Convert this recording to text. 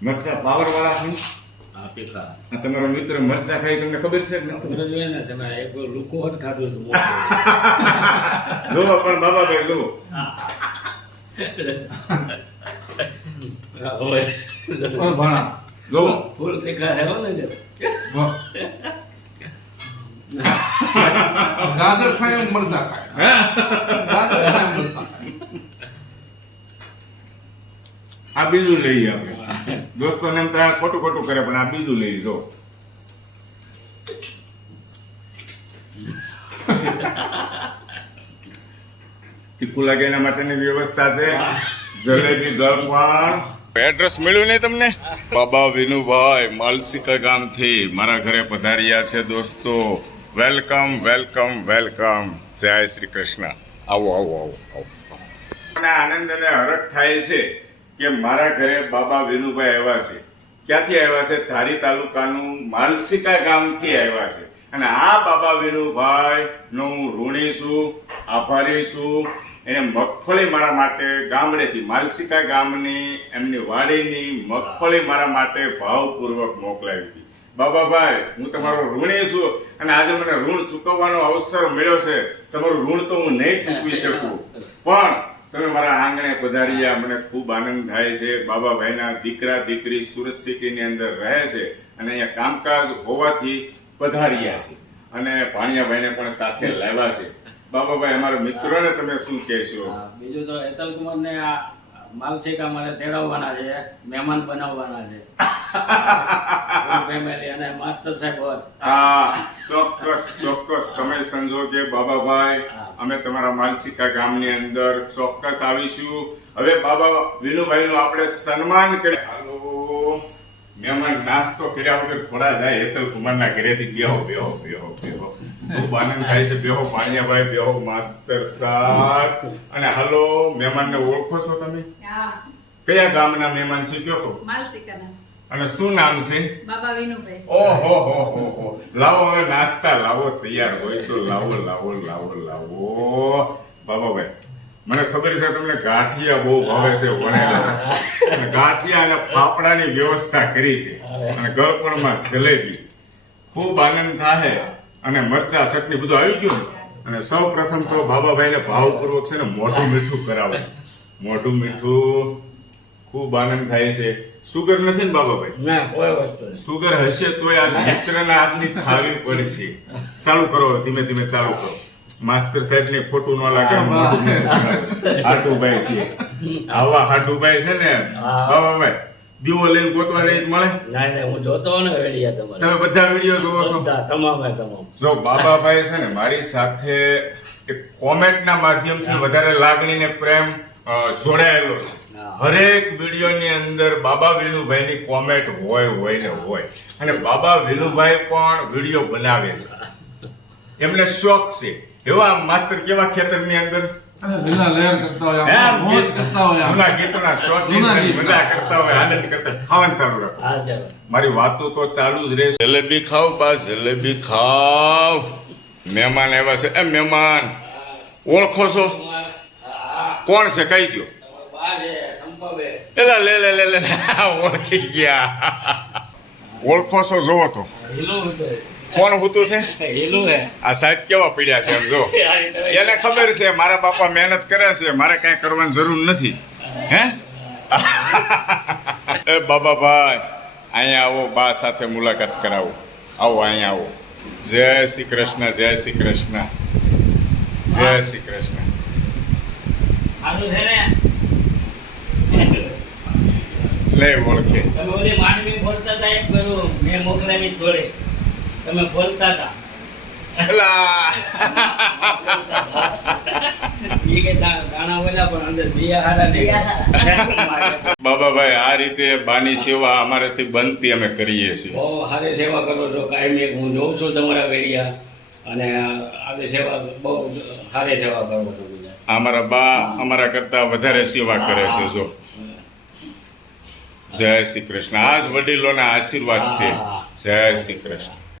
મરચા પાવર વાળા છે. હા તીખા. આ તમારો મિત્ર મરચા ખાય તમને ખબર છે કે ખબર જ હોય ને તમે એક લુકો જ ખાધું હતું જો પણ બાબાભાઈ જો જો ફૂલ તીખા રહેવો ને ગાજર ખાય મરચા ખાય ગાજર ખાય મરચા ખાય. આ બીજું લઈએ આપણે દોસ્તોને એમ તો આ ખોટું ખોટું કરે પણ આ બીજું લઈ જો તીખું લાગે એના માટેની વ્યવસ્થા છે. જલેબી ગળપણ. એડ્રેસ મળ્યું નહીં તમને? બાબા વિનુભાઈ માલસીકા ગામથી મારા ઘરે પધાર્યા છે દોસ્તો. Welcome welcome welcome. જય શ્રી કૃષ્ણ. આવો આવો આવો આવો. મને આનંદ અને હરખ થાય છે કે મારા ઘરે બાબા વિનુભાઈ આવ્યા છે. ક્યાંથી આવ્યા છે? ધારી તાલુકાનું માલસીકા ગામથી આવ્યા છે. અને આ બાબા વિનુભાઈ નો હું ઋણી છું, આભારી છું. એને મગફળી મારા માટે ગામડેથી માલસીકા ગામની એમની વાડીની મગફળી મારા માટે ભાવપૂર્વક મોકલાવી હતી. બાબાભાઈ હું તમારો ઋણી છું અને આજે મને ઋણ ચૂકવવાનો અવસર મળ્યો છે. તમારું ઋણ તો હું નહીં ચૂકવી શકું, પણ તમે મારા આંગણે પધાર્યા મને ખૂબ આનંદ થાય છે. બાબાભાઈના દીકરા દીકરી સુરત સિટીની અંદર રહે છે અને અહીંયા કામકાજ હોવાથી પધાર્યા છે અને ભાણિયાભાઈને પણ સાથે લાવ્યા છે. બાબાભાઈ અમારા મિત્રોને તમે શું કહેશો? બીજું તો હેતલ કુમાર ને આ માલસીકા મારે તેડાવવાના છે, મહેમાન બનાવવાના છે ફેમિલી અને માસ્ટર સાહેબ હોય. હા ચોક્કસ ચોક્કસ સમય સંજોગે બાબાભાઈ અમે તમારા માલસીકા ગામની અંદર ચોક્કસ આવીશું. હવે બાબા વિનુભાઈનું આપણે સન્માન કરીએ. હાલો મહેમાન નાસ્તો કર્યા વગર થોડા જાય હેતલ કુમારના ઘરેથી બેહો બેહો બેહો બેહો. ખૂબ આનંદ થાય છે. બેહો ભાણિયાભાઈ બેહો માસ્ટર સાહેબ. અને હાલો મહેમાનને ઓળખો છો તમે? કયા ગામના મહેમાન છે કયો તો? માલસીકાના. અને શું નામ છે? બાબા વિનુભાઈ. ઓહો હો હો હો. લાવો હવે નાસ્તા લાવો, તૈયાર હોય તો લાવો લાવો લાવો લાવો. બાબાભાઈ મને ખબર છે તમને ગાંઠિયા બહુ ભાવે છે વણેલા. અને ગાંઠિયા અને ફાફડાની વ્યવસ્થા કરી છે અને ગળપણમાં જલેબી. ખૂબ આનંદ થાય અને મરચા ચટણી બધું આવી ગયું ને. અને સૌ પ્રથમ તો બાબાભાઈને ભાવપૂર્વક છે ને મોઢું મીઠું કરાવો. મોઢું મીઠું. ખૂબ આનંદ થાય છે. સુગર નથી ને બાબાભાઈ? ના કોઈ વસ્તુ નહીં. સુગર હશે તોય આ મિત્રના હાથની ખાવી પડશે. ચાલુ કરો ધીમે ધીમે ચાલુ કરો. માસ્ટર સાહેબ ને ખોટું ન લાગે. હાટુભાઈ છે આવા હાટુભાઈ છે ને બાબાભાઈ દીવો લઈને ગોતવા જઈ મળે. ના ના હું જોતો ને વેડિયા તમારે. તમે બધા વિડીયો જોવો છો? તમામે તમામ. જો બાબાભાઈ છે ને મારી સાથે એક કોમેન્ટના માધ્યમથી વધારે લાગણી ને પ્રેમ જોડાયેલો છે. હરેક વિડીયોની અંદર બાબા વિનુભાઈની કોમેન્ટ હોય ને હોય. અને બાબા વિનુભાઈ પણ વિડીયો બનાવે છે. એમને શોખ છે. એવા માસ્ટર કેવા ખેતરની અંદર લીલા લહેર કરતા હોય, મોજ કરતા હોય, જૂના ગીતોના શોખીન છે, મજા કરતા હોય, આનંદ કરતા ખાવાનું ચાલુ રાખો. હા ચાલો. મારી વાતો તો ચાલુ જ રહેશે. જલેબી ખાવ બા, જલેબી ખાવ. મહેમાન આવ્યા છે. એ મહેમાન ઓળખો છો? કોણ છે કહી દો. એલા લે લે લે લે ઓળખી ગયા. ઓળખો છો? જોવો તો કોણ હોતું છે? આ સાહેબ કેવા પડ્યા છે એમ જો. એને ખબર છે મારા બાપા મહેનત કરે છે, મારે કઈ કરવાની જરૂર નથી. હે એ બાબાભાઈ અહીંયા આવો, બા સાથે મુલાકાત કરાવો. આવો અહીંયા આવો. જય શ્રી કૃષ્ણ, જય શ્રી કૃષ્ણ, જય શ્રી કૃષ્ણ. નહીં ઓળખે. તમે ઓલી માંડવી બોલતા હતા એક કરું મેં મોકલાવી થોડે તમે બોલતા હતા. એલા એ કે દાણા ઓલા પણ અંદર દિયા હારા નહીં. બાબાભાઈ આ રીતે બાની સેવા અમારાથી બનતી અમે કરીએ છીએ. બહુ સારી સેવા કરો છો કાયમી. હું જોઉં છું તમારા વેડિયા અને આવી સેવા બહુ સારી સેવા કરો છો. અમારા બા અમારા કરતા વધારે સેવા કરે છે. જો જય શ્રી કૃષ્ણ. આ જ વડીલોના આશીર્વાદ છે. જય શ્રી કૃષ્ણ.